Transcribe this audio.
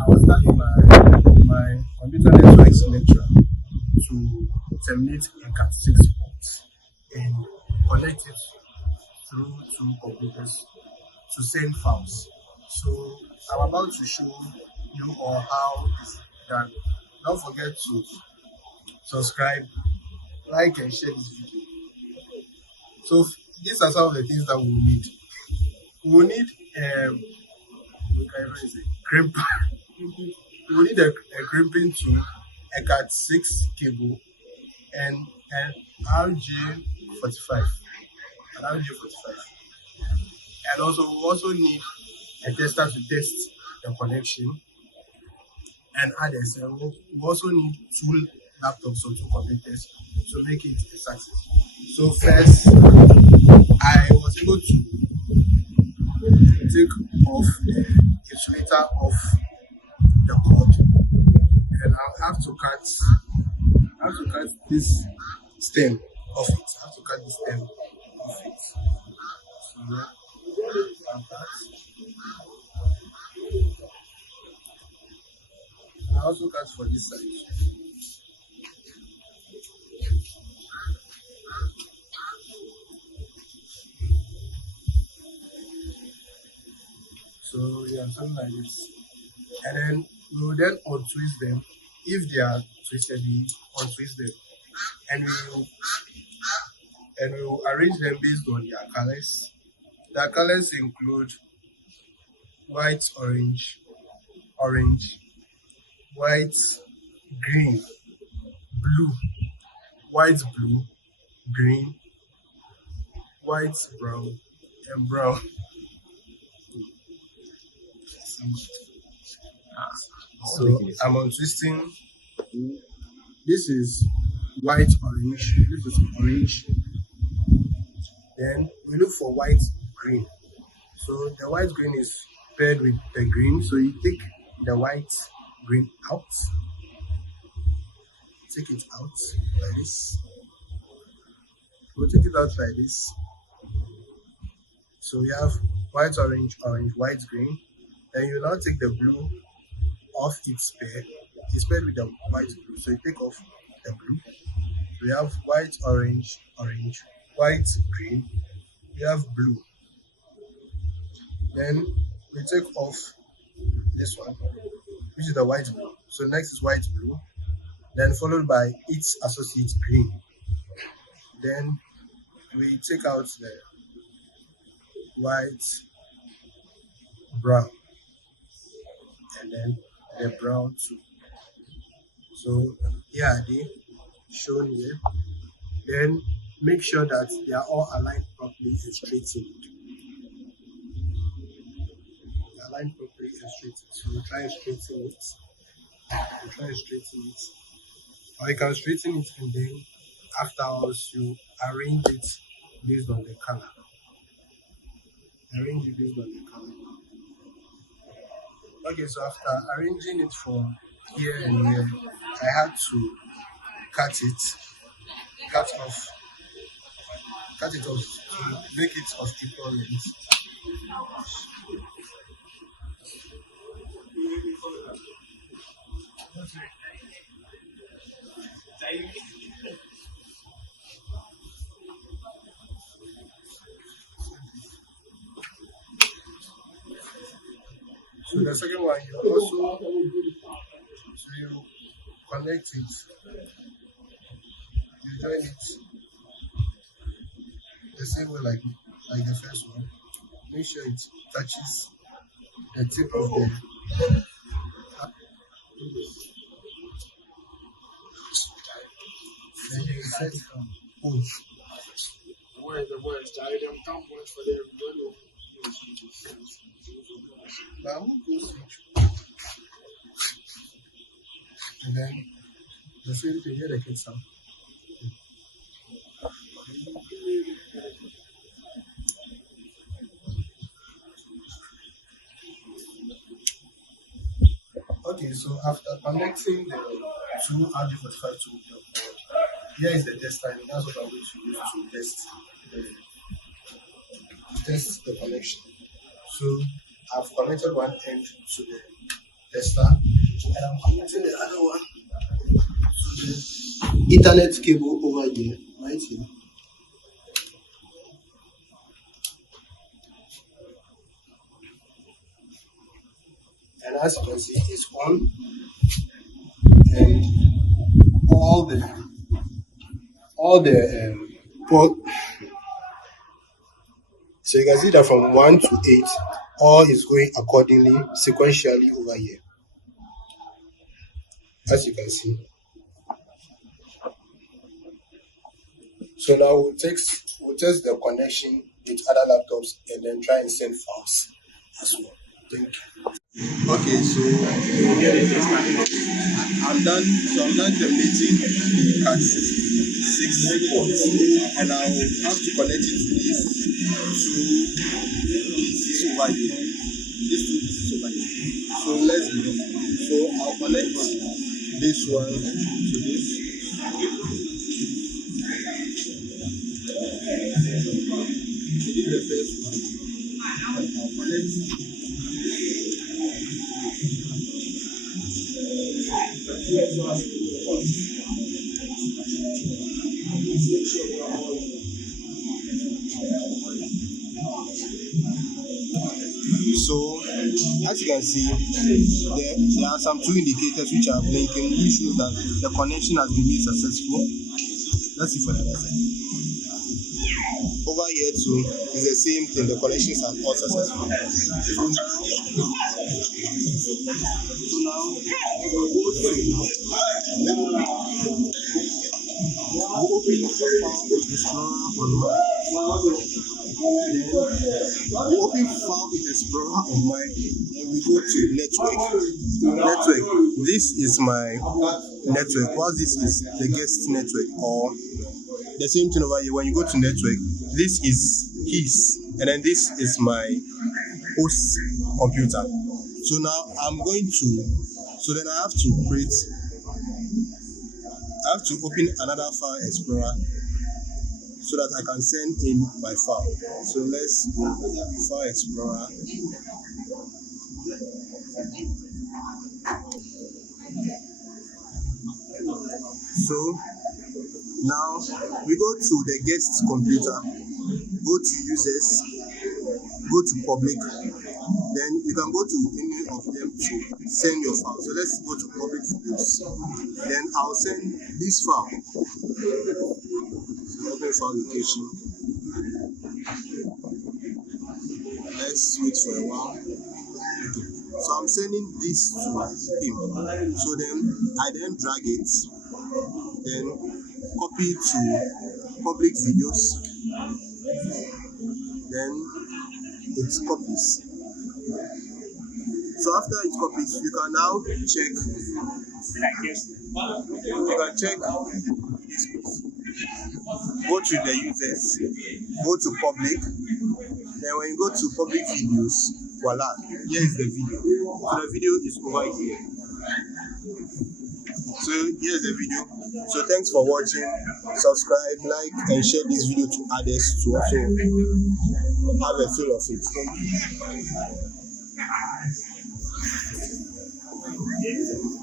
I was starting my computer networks lecture to terminate a Cat6 port and connect it through two computers to send files. So I'm about to show you all how it's done. Don't forget to subscribe, like and share this video. So these are some of the things that we will need. We will need crimper. We will need a crimping tool, a Cat6 cable, and an RJ45. An RJ45. And also we also need a tester to test the connection and others. And we also need two laptops or two computers to make it a success. So first, I was able to take off the insulator of the cord, and I have to cut this stem off it. I have to cut this stem off it. So like that. I also cut for this side. So yeah, something like this. And then we will then untwist them. If they are twisted, we untwist them. And we will arrange them based on their colors. Their colors include white, orange, white, green, blue, white, blue, green, white, brown, and brown. So I'm untwisting. This is white, orange. This is orange. Then we look for white, green. So the white, green is paired with the green. So you take the white, green out. Take it out like this. We'll take it out like this. So we have white, orange, white, green. Then you now take the blue off its pair. It's paired with the white, blue. So you take off the blue. We have white, orange, white, green. We have blue. Then we take off this one, which is the white blue. So next is white blue, then followed by its associate green. Then we take out the white, brown, and then the brown too. So yeah, they shown here. Then make sure that they are all aligned properly and straightened. Aligned properly and straightened. So we try and straighten it. Or you can straighten it and then afterwards you arrange it based on the color. Okay, so after arranging it from here and here, I had to cut it off to make it of equal length. So the second one, you connect it, you join it the same way like the first one. Make sure it touches the tip of the then you set both. And then the same thing here, the kids sound. Okay, so after connecting the two RJ45 to the board, here is the tester, and that's what I'm going to use to test the connection. So I've connected one end to the tester, and I'm connecting the other one to the Ethernet cable over here, right here. And as you can see, it's on, and all the port. So you can see that from 1 to 8, all is going accordingly, sequentially over here. As you can see. So now we'll test the connection with other laptops and then try and send files as well. Thank you. Okay, so I'm done. So I'm done terminating the Cat6 ports, and I'll have to connect it to these two PCs over here. These two PCs over here. So let's begin. So I'll connect this one to this. This is the first one. I'll connect. So, as you can see, there are some two indicators which are blinking, which shows that the connection has been made successful. Let's see for the other side. Over here too is the same thing. The connections are all successful. So now we open Explorer online. We open File Explorer online, and we go to network. This is my network. While this is the guest network, or the same thing over here. When you go to network, this is his, and then this is my host computer. So now I'm going to, so then I have to open another File Explorer so that I can send in my file. So let's File Explorer. So now we go to the guest computer, go to users, go to public, then you can go to any of them to send your file. So let's go to public videos. Then I'll send this file. So open file location. Let's wait for a while. Okay. So I'm sending this to him. So then I drag it, then copy to public videos, then it copies. So after it copies, you can now check. You can check this piece. Go to the users, go to public. Then when you go to public videos, voila, here is the video. So the video is over here. So here's the video. So thanks for watching. Subscribe, like, and share this video to others to also have a feel of it. Thank you.